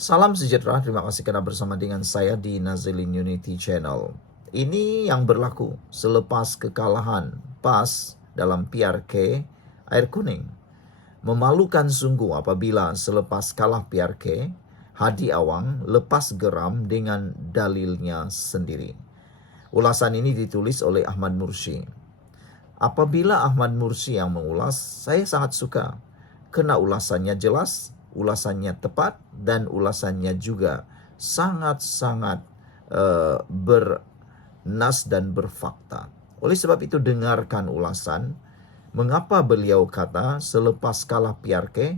Salam sejahtera, terima kasih karena bersama dengan saya di Nazilin Unity Channel. Ini yang berlaku selepas kekalahan PAS dalam PRK Air Kuning. Memalukan sungguh apabila selepas kalah PRK, Hadi Awang lepas geram dengan dalilnya sendiri. Ulasan ini ditulis oleh Ahmad Mursi. Apabila Ahmad Mursi yang mengulas, saya sangat suka. Karena ulasannya jelas, ulasannya tepat, dan ulasannya juga sangat-sangat bernas dan berfakta. Oleh sebab itu dengarkan ulasan, mengapa beliau kata selepas kalah PRK,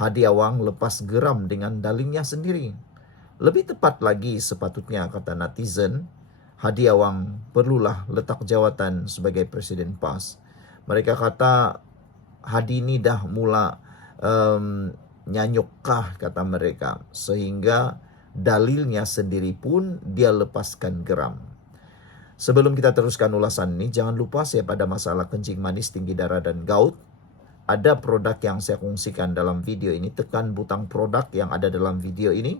Hadi Awang lepas geram dengan dalilnya sendiri. Lebih tepat lagi sepatutnya kata netizen, Hadi Awang perlulah letak jawatan sebagai Presiden PAS. Mereka kata Hadi ini dah mula nyanyukkah kata mereka, sehingga dalilnya sendiri pun dia lepaskan geram. Sebelum kita teruskan ulasan ini, jangan lupa saya pada masalah kencing manis, tinggi darah, dan gout. Ada produk yang saya kongsikan dalam video ini, tekan butang produk yang ada dalam video ini.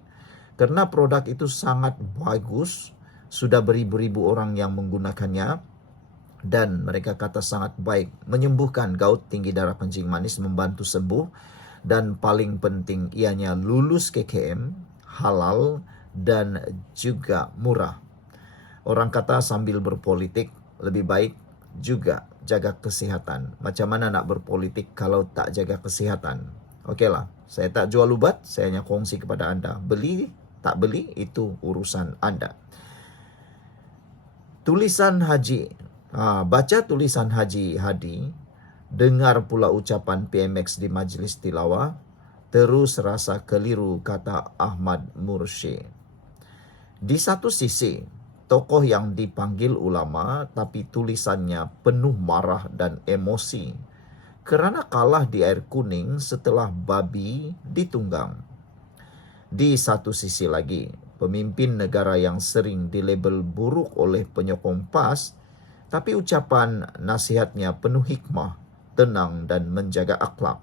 Karena produk itu sangat bagus, sudah beribu-ribu orang yang menggunakannya. Dan mereka kata sangat baik, menyembuhkan gout, tinggi darah, kencing manis, membantu sembuh. Dan paling penting ianya lulus KKM, halal, dan juga murah. Orang kata sambil berpolitik lebih baik juga jaga kesehatan. Macam mana nak berpolitik kalau tak jaga kesehatan? Okeylah, saya tak jual ubat, saya hanya kongsi kepada anda. Beli, tak beli, itu urusan anda. Tulisan Haji, baca tulisan Haji Hadi, dengar pula ucapan PMX di Majlis Tilawah, terus rasa keliru kata Ahmad Mursi. Di satu sisi, tokoh yang dipanggil ulama tapi tulisannya penuh marah dan emosi kerana kalah di Air Kuning setelah babi ditunggang. Di satu sisi lagi, pemimpin negara yang sering dilabel buruk oleh penyokong PAS, tapi ucapan nasihatnya penuh hikmah, tenang dan menjaga akhlak.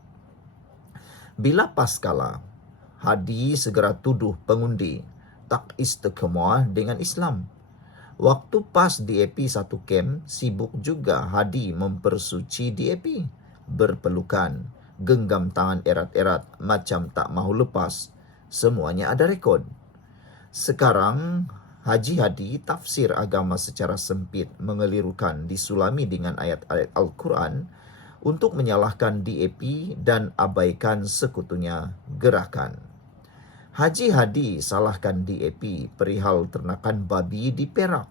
Bila PAS kalah, Hadi segera tuduh pengundi tak istiqamah dengan Islam. Waktu PAS DAP satu kem, sibuk juga Hadi mempersuci DAP. Berpelukan, genggam tangan erat-erat macam tak mahu lepas. Semuanya ada rekod. Sekarang, Haji Hadi tafsir agama secara sempit, mengelirukan, disulami dengan ayat-ayat Al-Quran untuk menyalahkan DAP dan abaikan sekutunya gerakan. Haji Hadi salahkan DAP perihal ternakan babi di Perak.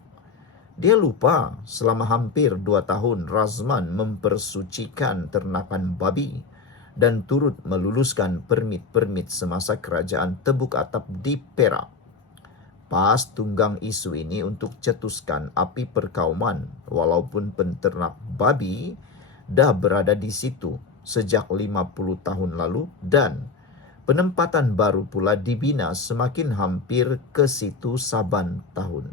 Dia lupa selama hampir 2 tahun Razman mempersucikan ternakan babi dan turut meluluskan permit-permit semasa kerajaan Tebuk Atap di Perak. PAS tunggang isu ini untuk cetuskan api perkauman walaupun penternak babi dah berada di situ sejak 50 tahun lalu dan penempatan baru pula dibina semakin hampir ke situ saban tahun.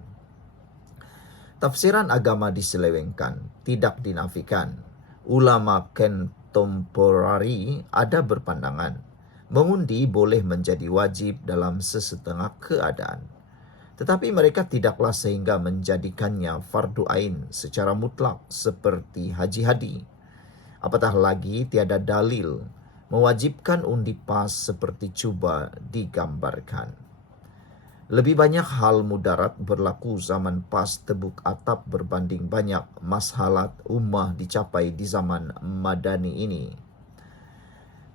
Tafsiran agama diselewengkan, tidak dinafikan. Ulama kontemporari ada berpandangan, mengundi boleh menjadi wajib dalam sesetengah keadaan. Tetapi mereka tidaklah sehingga menjadikannya fardu ain secara mutlak seperti Haji Hadi. Apatah lagi tiada dalil mewajibkan undi PAS seperti cuba digambarkan. Lebih banyak hal mudarat berlaku zaman PAS Tebuk Atap berbanding banyak masalah ummah dicapai di zaman Madani ini.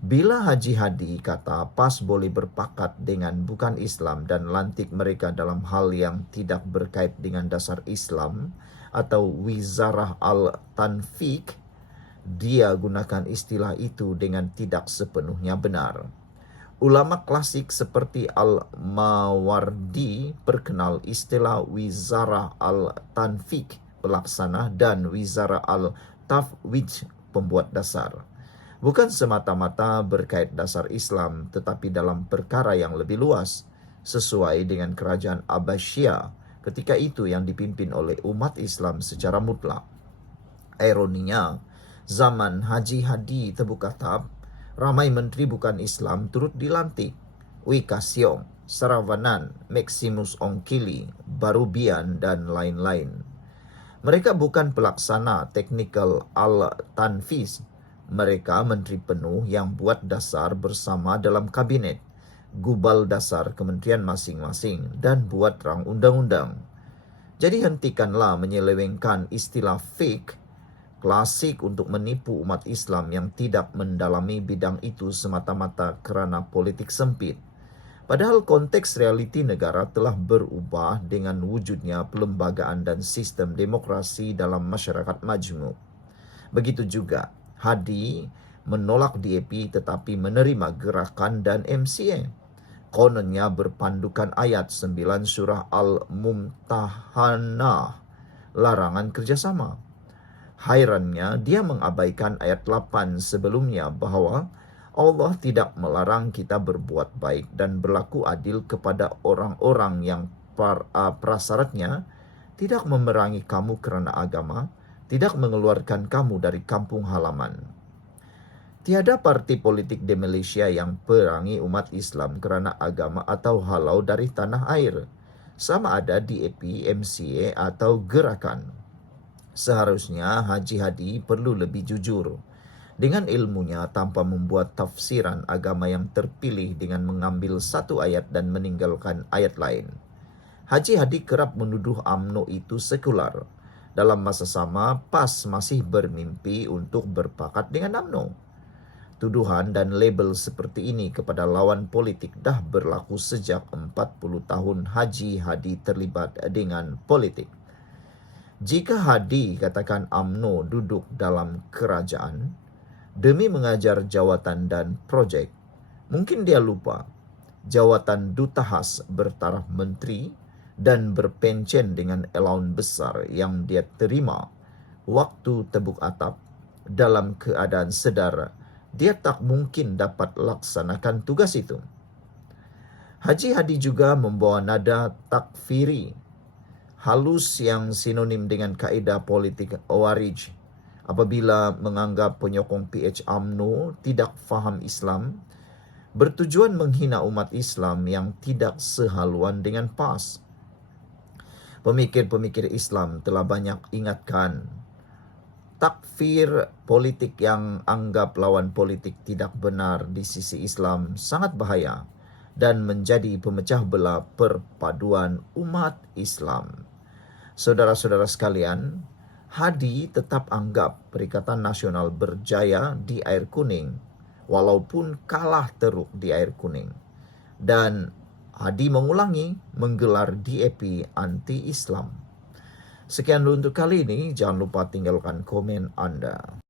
Bila Haji Hadi kata PAS boleh berpakat dengan bukan Islam dan lantik mereka dalam hal yang tidak berkait dengan dasar Islam atau Wizarah Al-Tanfiq, dia gunakan istilah itu dengan tidak sepenuhnya benar. Ulama klasik seperti Al-Mawardi perkenal istilah Wizarah Al-Tanfiq pelaksana dan Wizarah Al-Tafwid pembuat dasar. Bukan semata-mata berkait dasar Islam tetapi dalam perkara yang lebih luas sesuai dengan kerajaan Abbasiyah ketika itu yang dipimpin oleh umat Islam secara mutlak. Ironinya, zaman Haji Hadi Tebuk Atap, ramai menteri bukan Islam turut dilantik. Wei Ka Siong, Saravanan, Maximus Ongkili, Barubian, dan lain-lain. Mereka bukan pelaksana teknikal al-tanfiz. Mereka menteri penuh yang buat dasar bersama dalam kabinet, gubal dasar kementerian masing-masing, dan buat rang undang-undang. Jadi hentikanlah menyelewengkan istilah fake klasik untuk menipu umat Islam yang tidak mendalami bidang itu semata-mata kerana politik sempit. Padahal konteks realiti negara telah berubah dengan wujudnya pelembagaan dan sistem demokrasi dalam masyarakat majmuk. Begitu juga Hadi menolak DAP tetapi menerima gerakan dan MCA. Kononnya berpandukan ayat 9 surah Al-Mumtahanah, larangan kerjasama. Hairannya dia mengabaikan ayat 8 sebelumnya bahwa Allah tidak melarang kita berbuat baik dan berlaku adil kepada orang-orang yang prasyaratnya tidak memerangi kamu kerana agama, tidak mengeluarkan kamu dari kampung halaman. Tiada parti politik di Malaysia yang perangi umat Islam kerana agama atau halau dari tanah air, sama ada DAP, MCA atau gerakan. Seharusnya Haji Hadi perlu lebih jujur dengan ilmunya tanpa membuat tafsiran agama yang terpilih dengan mengambil satu ayat dan meninggalkan ayat lain. Haji Hadi kerap menuduh UMNO itu sekular. Dalam masa sama, PAS masih bermimpi untuk berpakat dengan UMNO. Tuduhan dan label seperti ini kepada lawan politik dah berlaku sejak 40 tahun Haji Hadi terlibat dengan politik. Jika Hadi katakan UMNO duduk dalam kerajaan demi mengajar jawatan dan projek, mungkin dia lupa jawatan duta khas bertaraf menteri dan berpencen dengan allowance besar yang dia terima waktu tebuk atap dalam keadaan sedar dia tak mungkin dapat laksanakan tugas itu. Haji Hadi juga membawa nada takfiri halus yang sinonim dengan kaedah politik Awarij apabila menganggap penyokong PH UMNO tidak faham Islam, bertujuan menghina umat Islam yang tidak sehaluan dengan PAS. Pemikir-pemikir Islam telah banyak ingatkan, takfir politik yang anggap lawan politik tidak benar di sisi Islam sangat bahaya dan menjadi pemecah belah perpaduan umat Islam. Saudara-saudara sekalian, Hadi tetap anggap Perikatan Nasional berjaya di air kuning walaupun kalah teruk di air kuning. Dan Hadi mengulangi menggelar DAP anti-Islam. Sekian dulu untuk kali ini. Jangan lupa tinggalkan komen Anda.